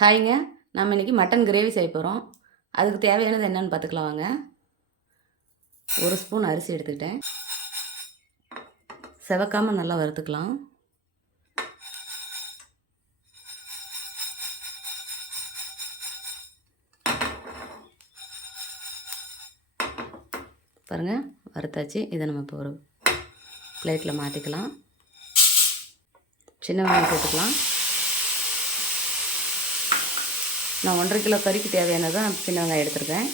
ஹாய்ங்க. நம்ம இன்றைக்கி mutton gravy செய்ய போகிறோம். அதுக்கு தேவையானது என்னென்னு பார்த்துக்கலாம் வாங்க. 1 ஸ்பூன் அரிசி எடுத்துக்கிட்டேன். செவக்காமல் நல்லா வறுத்துக்கலாம். பாருங்கள், வறுத்தாச்சு. இதை நம்ம இப்போ ஒரு பிளேட்டில் மாற்றிக்கலாம். சின்ன வெங்காயம் சேர்த்துக்கலாம். நான் 1.5 கிலோ கறிக்கு தேவையானதான் சின்ன வெங்காயம் எடுத்துருக்கேன்.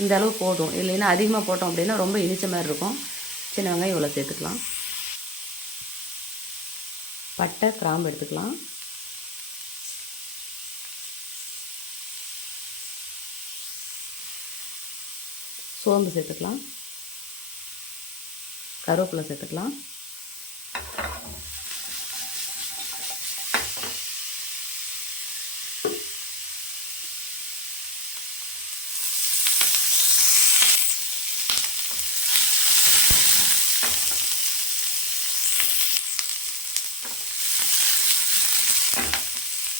இந்த அளவு போதும். இல்லைன்னா அதிகமாக போட்டோம் அப்படின்னா ரொம்ப இனிச்ச மாதிரி இருக்கும். சின்ன வெங்காயம் இவ்வளோ சேர்த்துக்கலாம். பட்டை, கிராம்பு எடுத்துக்கலாம். சோம்பு சேர்த்துக்கலாம். கருவேப்பிலை சேர்த்துக்கலாம்.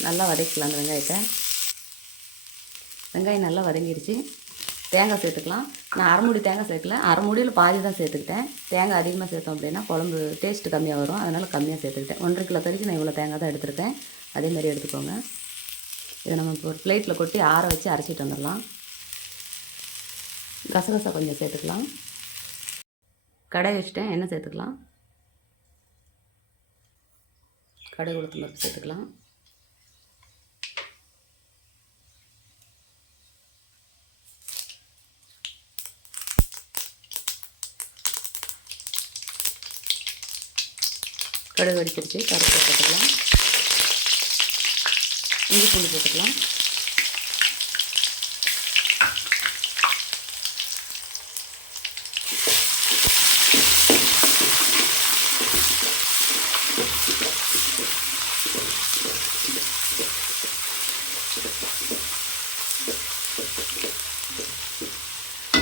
நல்லா வதக்கிக்கலாம் அந்த வெங்காயத்தை. வெங்காயம் நல்லா வதங்கிடுச்சு. தேங்காய் சேர்த்துக்கலாம். நான் அரை மூடி தேங்காய் சேர்க்கல, அரை மூடியில் பாதி தான் சேர்த்துக்கிட்டேன். தேங்காய் அதிகமாக சேர்த்தோம் அப்படின்னா குழம்பு டேஸ்ட்டு கம்மியாக வரும். அதனால் கம்மியாக சேர்த்துக்கிட்டேன். 1.5 கிலோ கறிக்கு நான் இவ்வளோ தேங்காய் தான் எடுத்துருக்கேன். அதேமாதிரி எடுத்துக்கோங்க. இதை நம்ம இப்போ ஒரு பிளேட்டில் கொட்டி ஆற வச்சு அரைச்சிட்டு வந்துடலாம். கசகசா கொஞ்சம் சேர்த்துக்கலாம். கடாய் வச்சுட்டேன். எண்ணெய் சேர்த்துக்கலாம். கடுகு, உளுத்தம் பருப்பு சேர்த்துக்கலாம். கடுகு வெடிச்சிருச்சு. கருவேப்பிலை போட்டுக்கலாம். இஞ்சி பூண்டு போட்டுக்கலாம்.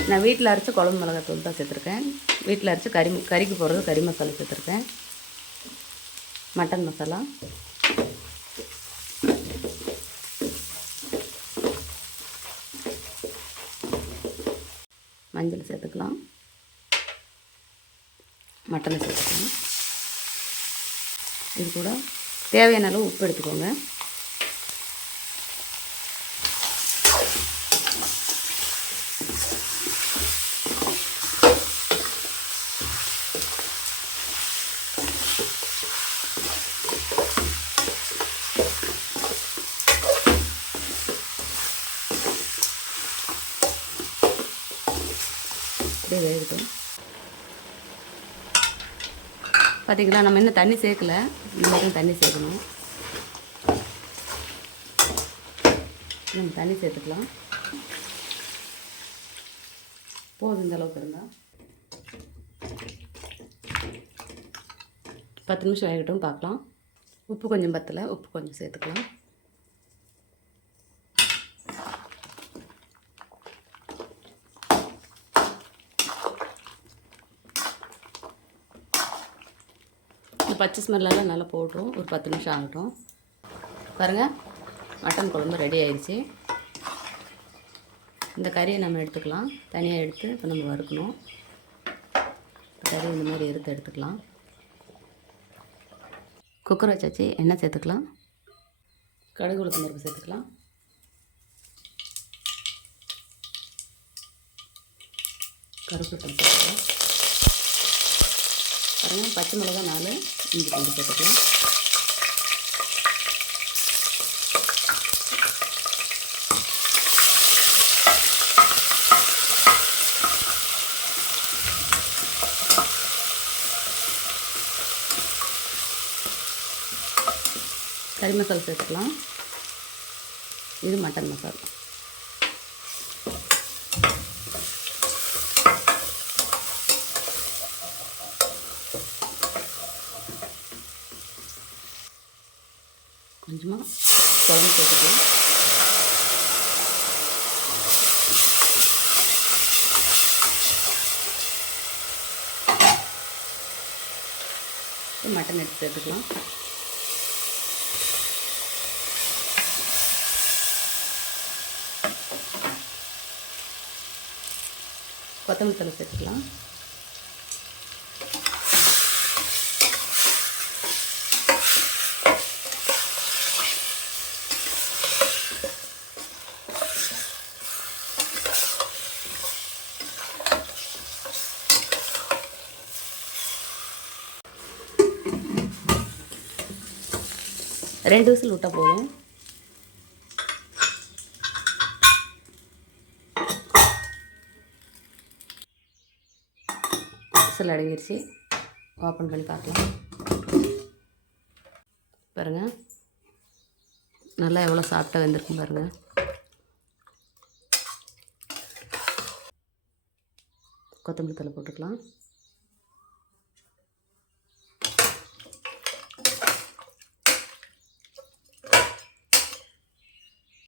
நான் வீட்டில் அரைச்ச குழம்பு மிளகாத்தூள் தான் சேர்த்துருக்கேன். வீட்டில் அரைச்சி கறிக்கு போடுறது கறி மசாலா சேர்த்துருக்கேன். மட்டன் மசாலா, மஞ்சள் சேர்த்துக்கலாம். மட்டனை சேர்த்துக்கலாம். இது கூட தேவையான அளவு உப்பு எடுத்துக்கோங்க. வேகட்டும். பார்த்திங்களா, நம்ம இன்னும் தண்ணி சேர்க்கல. இந்த மாதிரி தண்ணி சேர்க்கணும். நம்ம தண்ணி சேர்த்துக்கலாம். போதும் இந்த அளவுக்கு இருந்தால். 10 நிமிஷம் வேகட்டும், பார்க்கலாம். உப்பு கொஞ்சம் பத்தலை, உப்பு கொஞ்சம் சேர்த்துக்கலாம். பச்சை ஸ்மெல்லாம் நல்லா போட்டுரும். ஒரு 10 நிமிஷம் ஆகட்டும். பாருங்கள், மட்டன் குழம்பு ரெடி ஆயிடுச்சு. இந்த கறியை நம்ம எடுத்துக்கலாம். தனியாக எடுத்து இப்போ நம்ம வறுக்கணும். கறி இந்த மாதிரி எடுத்துக்கலாம். குக்கர் வச்சாச்சு. எண்ணெய் சேர்த்துக்கலாம். கடுகு, உளுத்தம் பருப்பு சேர்த்துக்கலாம். கருவேப்பிலை சேர்த்துக்கலாம். பாருங்கள், பச்சை மிளகா 4, இஞ்சி பூண்டு சேர்த்துக்கலாம். கறி மசாலா சேர்த்துக்கலாம். இது மட்டன் மசாலா. கொஞ்சமாக குழம்பு சேர்த்துக்கலாம். மட்டன் எடுத்து சேர்த்துக்கலாம். கொத்தமல்லி தழை சேர்த்துக்கலாம். ரெண்டு விசில் விட்டால் போதும். விசில் அடங்கிருச்சு. ஓப்பன் பண்ணி பார்க்கலாம். பாருங்கள், நல்லா எவ்வளோ சாஃப்டாக வெந்திருக்கும் பாருங்கள். கொத்தமல்லி தழை போட்டுக்கலாம்.